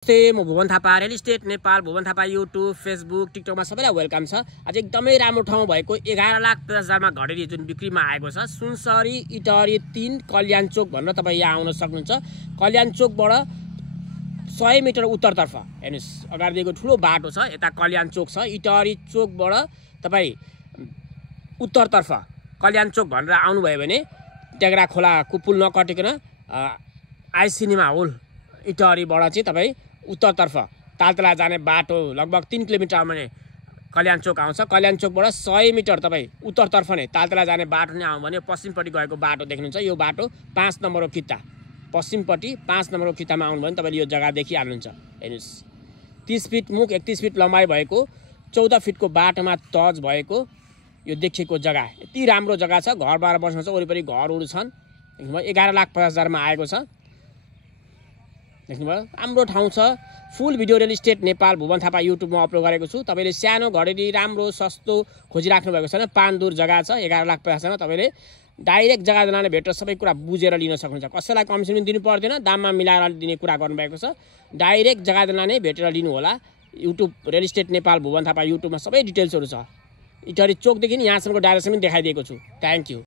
नमस्ते, म Bhuwan Thapa, real estate Nepal. Bhuwan Thapa YouTube, Facebook, टिकटकमा सबैलाई वेलकम छ। आज एकदमै राम्रो ठाउँ भएको 11,50,000मा घडेरी जुन बिक्रीमा आएको छ। सुनसरी इटहरी 3 कल्याण चोक भनेर तपाईँ यहाँ आउन सक्नुहुन्छ। कल्याण चोकबाट 100 मिटर उत्तरतर्फ हेर्नुहोस्, अगाडिको ठुलो बाटो छ, यता कल्याण चोक छ। इटहरी चोकबाट तपाईँ उत्तरतर्फ कल्याण चोक भनेर आउनुभयो भने टेग्रा खोलाको पुल नकटिकन आइस सिनेमा होल इटहरीबाट चाहिँ तपाईँ उत्तरतर्फ तालतला जाने बाटो लगभग 3 किलोमिटर भने कल्याण चोक आउँछ। कल्याण चोकबाट 100 मिटर तपाईँ उत्तरतर्फ नै तालतला जाने बाटो नै आउँ भने पश्चिमपट्टि गएको बाटो देख्नुहुन्छ। यो बाटो 5 नम्बरको किता, पश्चिमपट्टि 5 नम्बरको कितामा आउनु भने तपाईँले यो जग्गा देखिहाल्नुहुन्छ। हेर्नुहोस्, 30 फिट मुख 31 फिट लम्बाइ भएको 14 फिटको बाटोमा टच भएको यो देखिएको जग्गा यति राम्रो जग्गा छ। घरबार बस्न छ, वरिपरि घरहरू छन्। 11,50,000मा आएको छ। देख्नुभयो, राम्रो ठाउँ छ। Full video real estate Nepal Bhuwan Thapa युट्युबमा अपलोड गरेको छु। तपाईँले सानो घडेरी राम्रो सस्तो खोजिराख्नु भएको छैन, पानदुर जग्गा छ। 11,50,000मा तपाईँले डाइरेक्ट जग्गा जनाले भेटेर सबै कुरा बुझेर लिन सक्नुहुन्छ। कसैलाई कमिसन पनि दिनु पर्दैन, दाममा मिलाएर दिने कुरा गर्नुभएको छ। डाइरेक्ट जग्गा जनाले भेटेर लिनु होला। YouTube real estate Nepal Bhuwan Thapa युट्युबमा सबै डिटेल्सहरू छ। इटहरी चोकदेखि यहाँसम्मको डाइरेक्सन पनि देखाइदिएको छु। Thank you.